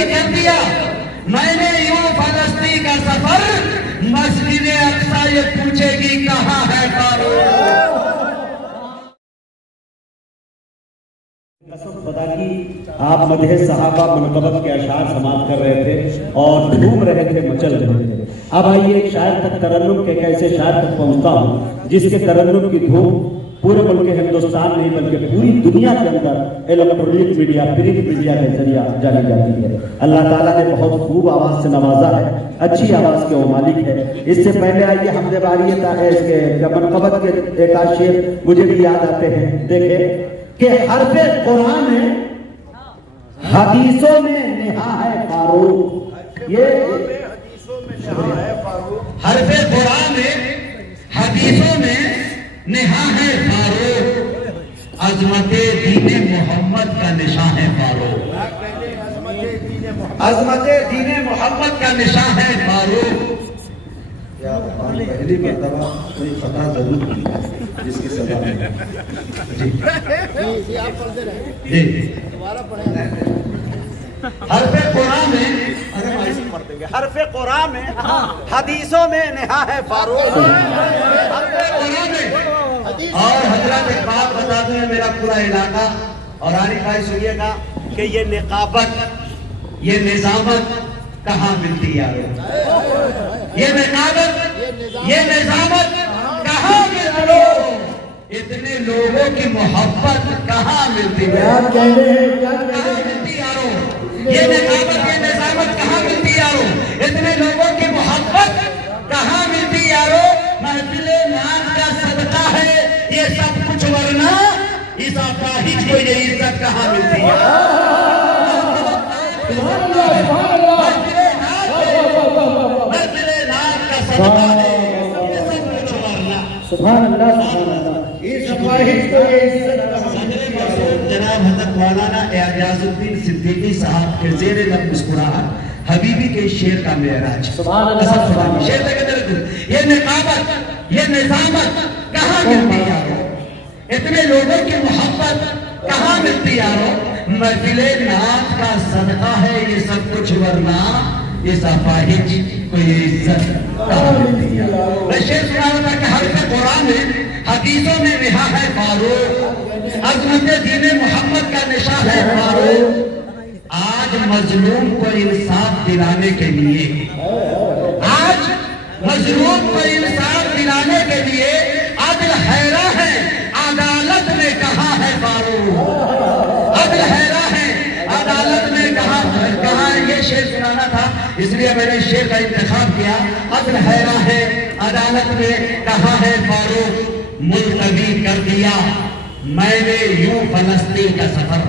منتوی کر دیا میں نے یوں فلسطین کا سفر مسجد اقصی یہ پوچھے گی کہاں ہے فاروق قسم خدا کی آپ مدح صحابہ منقبت کے اشعار سماعت کر رہے تھے اور ڈھوم رہے تھے مچل رہے تھے. اب آئیے ایک شاعر تک ترنم کے ایک ایسے شاعر تک پہنچتا ہوں جس کے ترنم کی دھوم پورے ملک ہندوستان نہیں بلکہ پوری دنیا کے اندر الیکٹرونک میڈیا پرنٹ میڈیا کے ذریعہ جانی جاتی ہے. اللہ تعالیٰ نے بہت خوب آواز سے نوازا ہے, اچھی آواز کے وہ مالک ہے. اس سے پہلے آئیے حمد باریت ہے اس کے منقبت کے ایک شعر مجھے بھی یاد آتے ہیں. دیکھیں کہ حرف قرآن ہے حدیثوں میں نہا ہے فاروق. یہ حرف قرآن ہے حدیثوں میں نہا ہے فاروق عظمت دین محمد کا نشان ہے فاروق عظمت دین محمد کا نشان ہے فاروق. پہلی مرتبہ کوئی خطا ضرور کی جس کی سزا ہے. حرف قرآن میں حرف قرآن میں حدیثوں میں نہا ہے فاروق. اور حضرت ایک بات بتا دوں میرا پورا علاقہ اور عارف بھائی سنیے گا کہ یہ نقابت یہ نظامت کہاں ملتی یارو یہ نقابت یہ نظامت کہاں ملتی اتنے لوگوں کی محبت کہاں ملتی یارو یہ نقابت یہ نظامت کہاں ملتی یارو اتنے لوگوں کی محبت کہاں ملتی یارو محفل ناز کا صدقہ ہے یہ سب کچھ ورنہ اس اپاہج کو یہ عزت کہاں ملتی ہے. سبحان اللہ جناب حضرت مولانا اعجاز الدین صدیقی صاحب کے زیر لب مسکراہٹ حبیبی کے شعر کا معراج. شعر یہ نقابت یہ نظامت کہاں ملتی یارو اتنے لوگوں کی محبت کہاں ملتی یارو محفل نعت کا صدقہ ہے یہ سب کچھ ورنہ اس اپاہج کو یہ عزت کہاں ملتی یارو. میں شعر سنا رہا تھا کہ حرف قرآن میں حدیثوں میں نہا ہے فاروق عظمت دین محمد کا نشان ہے فاروق. آج مظلوم کو انصاف دلانے کے لیے آج مظلوم کو انصاف دلانے کے لیے عدل حیران ہے عدالت میں کہاں ہے فاروق عدل حیران ہے عدالت میں کہاں یہ شعر سنانا تھا اس لیے میں نے شعر کا انتخاب کیا. عدل حیران ہے عدالت میں کہاں ہے فاروق ملتوی کر دیا میں نے یوں فلسطین کا سفر.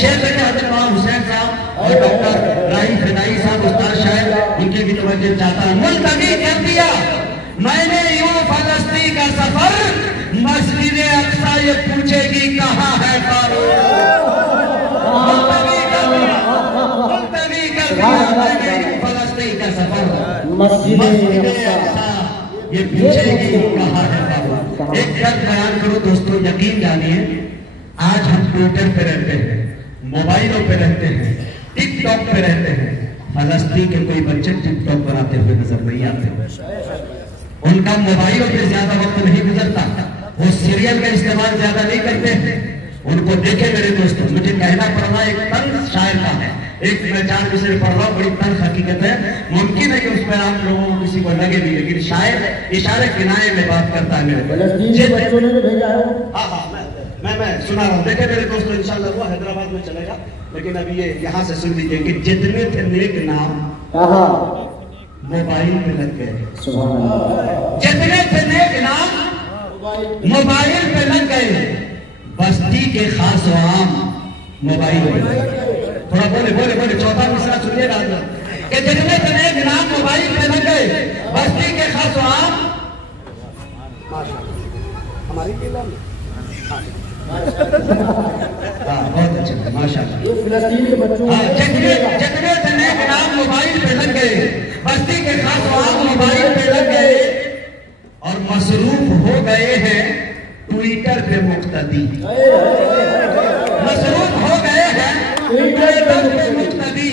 شعر میں حضرت امام حسین صاحب اور ڈاکٹر راہی فدائی صاحب استاد شاعر ان کی بھی توجہ چاہتا ہوں. ملتوی کر دیا میں نے یوں فلسطین کا سفر مسجد اقصی یہ پوچھے گی کہاں ہے فاروق ملتوی کر دیا میں نے یوں فلسطین کا سفر مسجد اقصی یہ پوچھے گی کہاں ہے فاروق. ایک جب بیان کرو دوستو یقین جانیے آج ہم ٹویٹر پہ رہتے ہیں موبائلوں پہ رہتے ہیں ٹک ٹاک پہ رہتے ہیں فلسطین کے کوئی بچے ٹک ٹاک بناتے ہوئے نظر نہیں آتے. ان کا موبائلوں پہ زیادہ وقت نہیں گزرتا وہ سیریل کا استعمال زیادہ نہیں کرتے ہیں. ان کو دیکھے میرے دوستوں مجھے کہنا پڑنا ایک طنز شاعر کا ہے ایک میں 4 مصرے پڑھ رہا ہوں بڑی طنز حقیقت ہے ممکن ہے کہ اس پر آپ لوگوں کو کسی کو لگے بھی لیکن شاعر اشارے کنائے میں بات کرتا ہے میرے میں سنا رہا ہوں. دیکھیں میرے دوستوں انشاءاللہ وہ حیدرآباد میں چلے گا لیکن ابھی یہ یہاں سے سن لیجئے کہ جتنے تھے نیک نام موبائل پہ لگ گئے جتنے تھے نیک نام موبائل پہ لگ گئے بستی کے خاص و عام موبائل پہ لگ گئے. تھوڑا بولے چوتھا مصرع سنیے گا کہ جتنے تھے نیک نام موبائل پہ لگ گئے بستی کے خاص و عام ہماری بہت اچھا ماشاءاللہ جتنے تھے نیک نام موبائل پہ لگ گئے بستی کے خاص و عام موبائل پہ لگ گئے اور مصروف ہو گئے ہیں ٹویٹر پہ مقتدی مصروف ہو گئے ہیں ٹویٹر پہ مقتدی